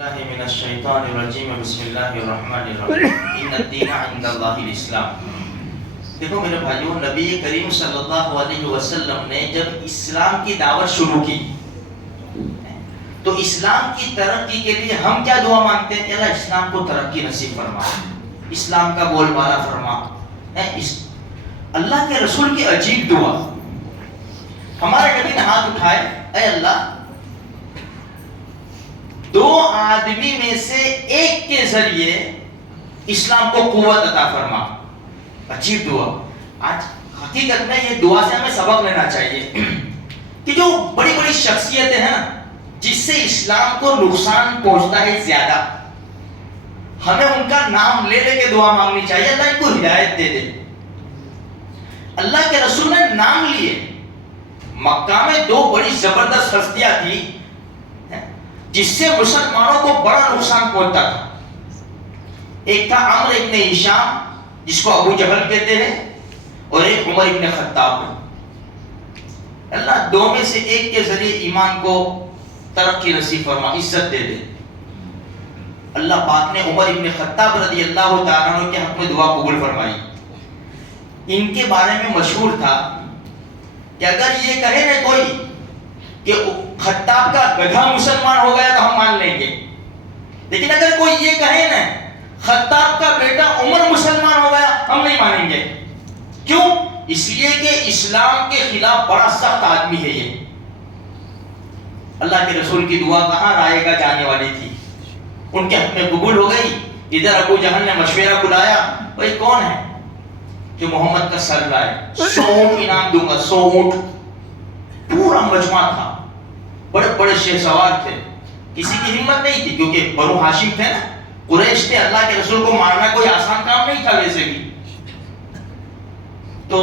اللہ من الشیطان الرجیم بسم اللہ الرحمن الرحیم ان الدین عند اللہ الاسلام۔ دیکھو میرے بھائیوں، نبی کریم صلی اللہ علیہ وسلم نے جب اسلام کی دعوت شروع کی تو اسلام کی ترقی کے لیے ہم کیا دعا مانگتے ہیں؟ اللہ اسلام کو ترقی نصیب فرما، اسلام کا بول بالا فرما۔ اللہ کے رسول کی عجیب دعا، ہمارے نبی نے ہاتھ اٹھائے، اے اللہ دو آدمی میں سے ایک کے ذریعے اسلام کو قوت عطا فرما۔ عجیب دعا۔ آج حقیقت میں یہ دعا سے ہمیں سبق لینا چاہیے کہ جو بڑی بڑی شخصیتیں ہیں نا جس سے اسلام کو نقصان پہنچتا ہے زیادہ، ہمیں ان کا نام لے لے کے دعا مانگنی چاہیے، اللہ ان کو ہدایت دے دے۔ اللہ کے رسول نے نام لیے، مکہ میں دو بڑی زبردست ہستیاں تھی جس سے مسلمانوں کو بڑا نقصان پہنچتا تھا۔ ایک تھا عمرو ابن ہشام جس کو ابو جہل کہتے ہیں، اور ایک عمر ابن خطاب۔ اللہ دو میں سے ایک کے ذریعے ایمان کو ترقی نصیب فرما، عزت دے دے۔ اللہ پاک نے عمر ابن خطاب رضی اللہ تعالیٰ عنہ کے حق میں دعا قبول فرمائی۔ ان کے بارے میں مشہور تھا کہ اگر یہ کہے نا کوئی کہ خطاب کا گدھا مسلمان ہو گیا تو ہم مان لیں گے، لیکن اگر کوئی یہ کہے نا خطاب کا بیٹا عمر مسلمان ہو گیا ہم نہیں مانیں گے۔ کیوں؟ اس لیے کہ اسلام کے خلاف بڑا سخت آدمی ہے یہ۔ اللہ کے رسول کی دعا کہاں رائے گا جانے والی تھی، ان کے حق میں قبول ہو گئی۔ ادھر ابو جہل نے مشورہ بلایا، بھائی کون ہے جو محمد کا سر لائے، 100 اونٹ انعام دوں گا، 100 اونٹ۔ پورا مجمع تھا، بڑے بڑے شہ سوار تھے، کسی کی ہمت نہیں تھی کیونکہ بنو ہاشم تھے نا، قریش تھے، اللہ کے رسول کو مارنا کوئی آسان کام نہیں تھا ویسے بھی۔ تو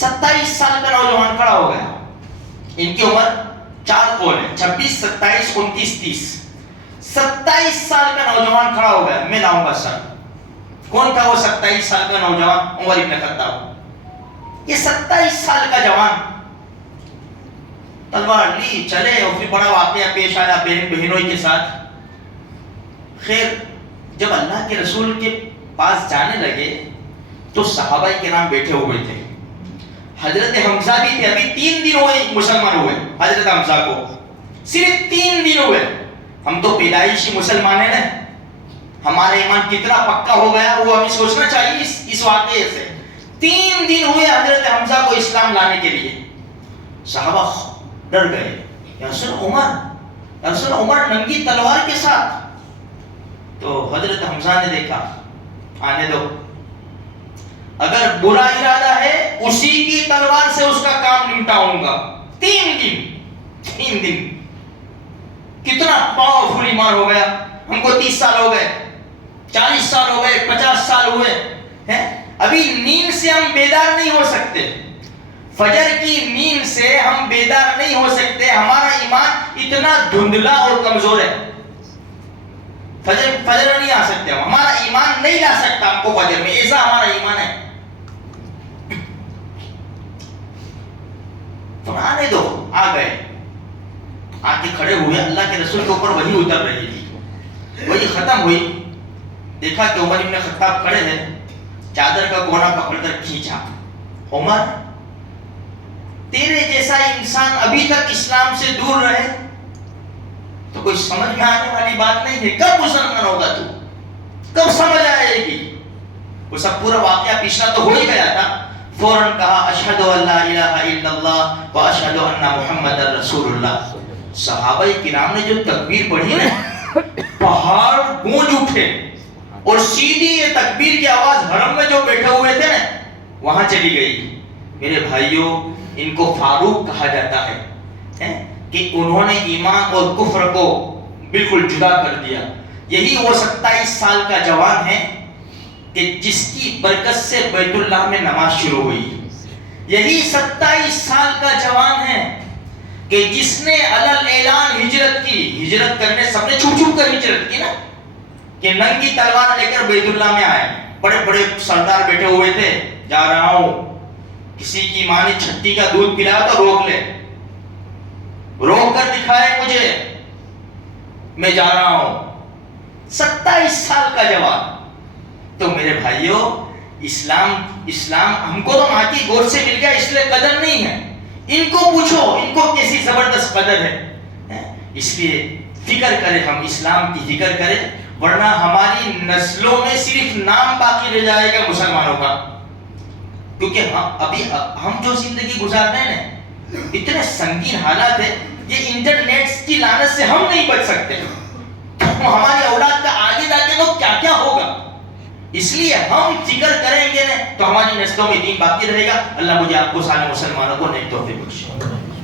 27 سال کا نوجوان کھڑا ہو گیا، ان کی عمر 4 قول ہے، 26 27 29 30۔ 27 سال کا نوجوان کھڑا ہو گیا، میں لاؤں گا سر۔ کون تھا وہ 27 سال کا نوجوان؟ عمر ابن خطاب۔ یہ 27 سال کا جوان تلوار لی چلے، اور پھر بڑا واقعہ پیش آیا بہنوں کے ساتھ۔ خیر جب اللہ کے رسول کے پاس جانے لگے تو صحابہ کرام بیٹھے ہوئے تھے، حضرت حمزہ بھی تھے، ابھی 3 دن ہوئے مسلمان ہوئے حضرت حمزہ کو، صرف 3 دن ہوئے۔ ہم تو پیدائشی مسلمان ہیں نا، ہمارا ایمان کتنا پکا ہو گیا وہ ہمیں سوچنا چاہیے اس واقعے سے۔ 3 دن ہوئے حضرت حمزہ کو اسلام لانے کے لیے۔ صحابہ ڈر گئے، یا رسول عمر ننگی تلوار کے ساتھ۔ تو حضرت حمزہ نے دیکھا، آنے دو، اگر برا ارادہ ہے اسی کی تلوار سے اس کا کام نمٹاؤں گا۔ 3 دن کتنا پاورفل ایمان ہو گیا۔ ہم کو 30 سال ہو گئے، 40 سال ہو گئے، 50 سال ہوئے ہیں، ابھی نیند سے ہم بیدار نہیں ہو سکتے، فجر کی نیند سے ہم بیدار نہیں ہو سکتے، ہمارا ایمان اتنا دھندلا اور کمزور ہے۔ فجر نہیں آ سکتے ہمارا ایمان نہیں لا سکتا ہم کو فجر میں، ایسا ہمارا ایمان ہے۔ تو آنے دو، آ گئے، آ کے کھڑے ہوئے، اللہ کے رسول کے اوپر وحی اتر رہی تھی۔ وحی ختم ہوئی، دیکھا کہ عمر ابن خطاب کھڑے ہیں، چادر کا کونا پکڑ کر کھینچا، عمر تیرے جیسا انسان ابھی تک اسلام سے دور رہے تو کوئی سمجھ میں آنے والی بات نہیں ہے، کب مسلمان ہوگا تو، کب سمجھ آئے گی؟ وہ سب پورا واقعہ پچھلا تو ہو ہی گیا تھا۔ فوراً کہا اشہد ان لا الہ الا اللہ و اشہد ان محمد رسول اللہ۔ صحابہ کرام نے جو تکبیر پڑھی نا، پہاڑ گونج اٹھے، اور سیدھی یہ تکبیر کی آواز حرم میں جو بیٹھے ہوئے تھے نا وہاں چلی گئی۔ میرے بھائیوں، ان کو فاروق کہا جاتا ہے کہ انہوں نے ایمان اور کفر کو بالکل جدا کر دیا۔ یہی وہ 27 سال کا جوان ہے کہ جس کی برکت سے بیت اللہ میں نماز شروع ہوئی۔ یہی 27 سال کا جوان ہے کہ جس نے علل اعلان ہجرت کی، ہجرت کرنے سب نے چھپ چھپ کر ہجرت کی نا، کہ ننگی تلوار لے کر بیت اللہ میں آئے، بڑے بڑے سردار بیٹھے ہوئے تھے، جا رہا ہوں، کسی کی ماں نے چھٹی کا دودھ پلایا تو روک لے، روک کر دکھائے مجھے، میں جا رہا ہوں. 27 سال کا جوان. تو میرے بھائیوں اسلام ہم کو تو ماں کی گود سے مل گیا اس لیے قدر نہیں ہے. ان کو پوچھو ان کو کیسی زبردست قدر ہے. اس لیے فکر کریں, ہم اسلام کی فکر کریں, ورنہ ہماری نسلوں میں صرف نام باقی رہ جائے گا مسلمانوں کا. کیونکہ ہم جو زندگی گزار رہے ہیں نا, اتنے سنگین حالات ہیں, یہ انٹرنیٹ کی لعنت سے ہم نہیں بچ سکتے. ہماری اولاد کا آگے جا کے تو کیا کیا ہوگا. اس لیے ہم فکر کریں گے نا تو ہماری نسلوں میں دین باقی رہے گا. اللہ مجھے آپ کو سارے مسلمانوں کو نیک توفیق بخشے.